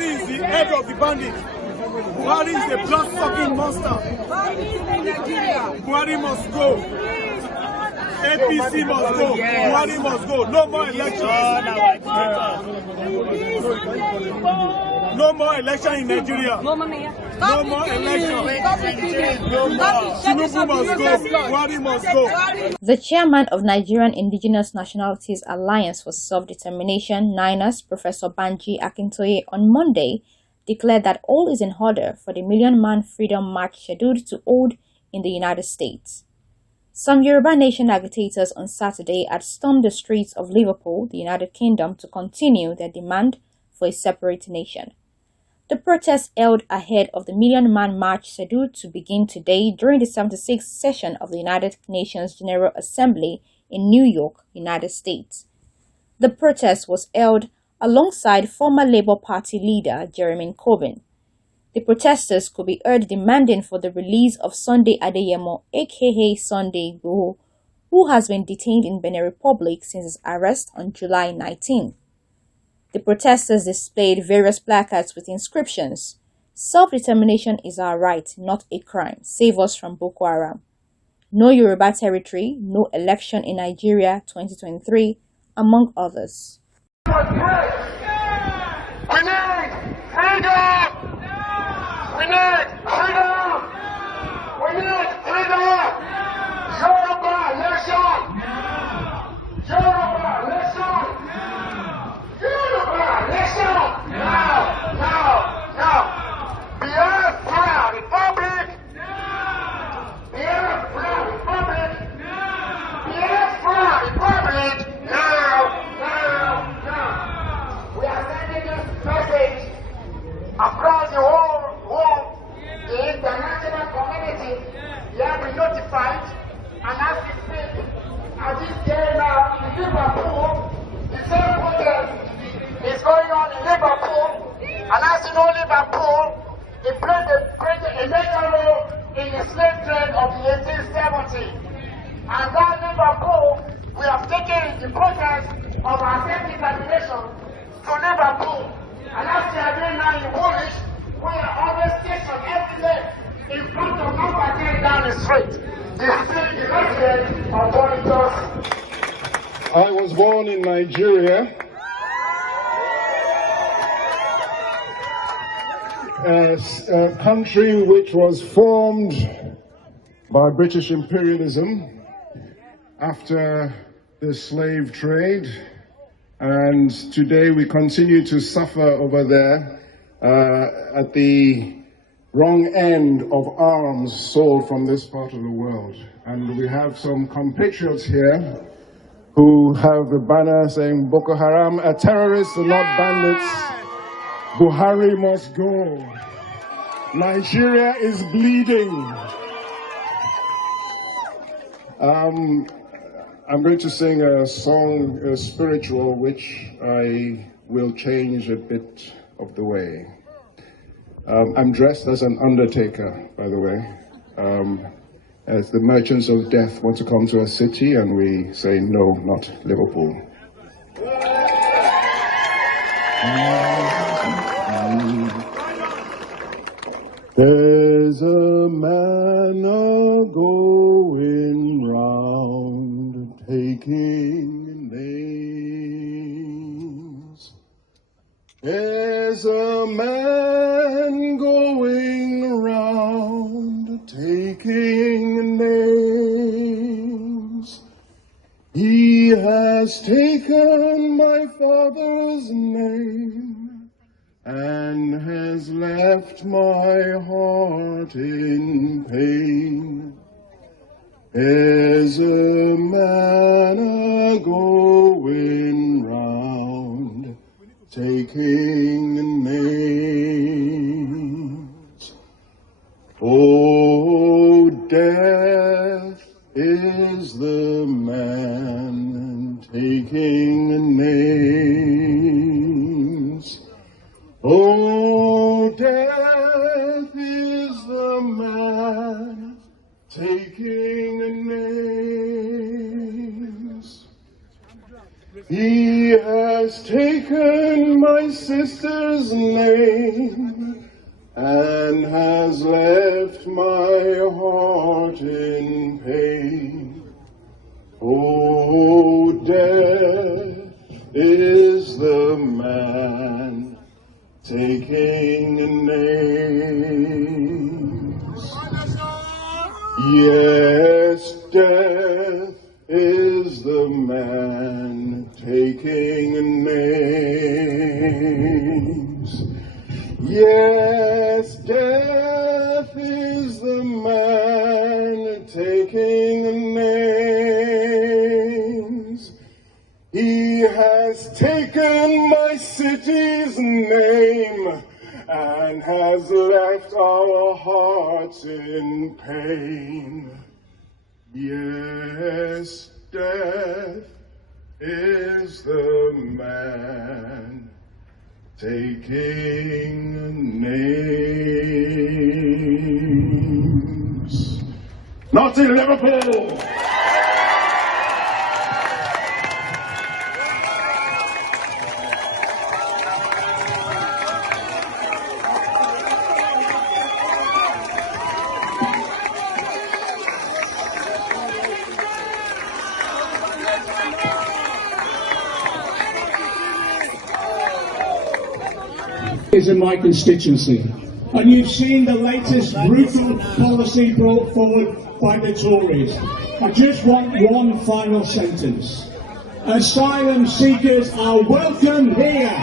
Buhari is the head of the bandits. Buhari is a blood-sucking monster. Buhari must go. APC must go. Buhari must go. No more elections. No more election in Nigeria. No more election. Tinubu must go. Buhari must go. The chairman of Nigerian Indigenous Nationalities Alliance for Self-Determination, NINAS, Professor Banji Akintoye, on Monday declared that all is in order for the Million-Man Freedom March scheduled to hold in the United States. Some Yoruba Nation agitators on Saturday had stormed the streets of Liverpool, the United Kingdom, to continue their demand for a separate nation. The protest held ahead of the Million-Man March scheduled to begin today during the 76th session of the United Nations General Assembly in New York, United States. The protest was held alongside former Labour Party leader Jeremy Corbyn. The protesters could be heard demanding for the release of Sunday Adeyemo, aka Sunday Igboho, who has been detained in Benin Republic since his arrest on July 19. The protesters displayed various placards with inscriptions: "Self-determination is our right, not a crime. Save us from Boko Haram. No Yoruba territory, no election in Nigeria 2023, among others. We need freedom! We need freedom! We need freedom! Yoruba nation! Yoruba nation! Yoruba nation! Now! Biafra Republic! Biafra Republic! Biafra Republic! Now! We are sending this message across the whole world. The international community, they have been notified, and as we speak, at this day now in Liverpool, the same protest is going on in Liverpool, and as you know, Liverpool, it played a major role in the slave trade of the 1870s. And that Liverpool, we have taken the protest of our self-determination to Liverpool. And as we are doing now in Woolwich, we are always stationed every day in front of number 10 down the street. The resident of monitors. I was born in Nigeria, a country which was formed by British imperialism after the slave trade, and today we continue to suffer over there at the wrong end of arms sold from this part of the world. And we have some compatriots here who have a banner saying Boko Haram are terrorists and not bandits. Buhari must go. Nigeria is bleeding. I'm going to sing a song, a spiritual, which I will change a bit of the way. I'm dressed as an undertaker, by the way, as the merchants of death want to come to a city, and we say, no, not Liverpool. There's a man a-going round, taking names. There's a man going round, taking names. He has taken my father's name and has left my heart in pain. There's a man a-going round, taking names. Oh, death is the man taking names. Oh, death is the man taking names. his sister's name and has left my heart in pain. Oh, death is the man taking names. Yes, death is the man taking names. Yes, death is the man taking names. He has taken my city's name and has left our hearts in pain. Yes, death is the man taking names. Not in Liverpool! Is in my constituency, and you've seen the latest brutal policy brought forward by the Tories. I just want one final sentence. Asylum seekers are welcome here.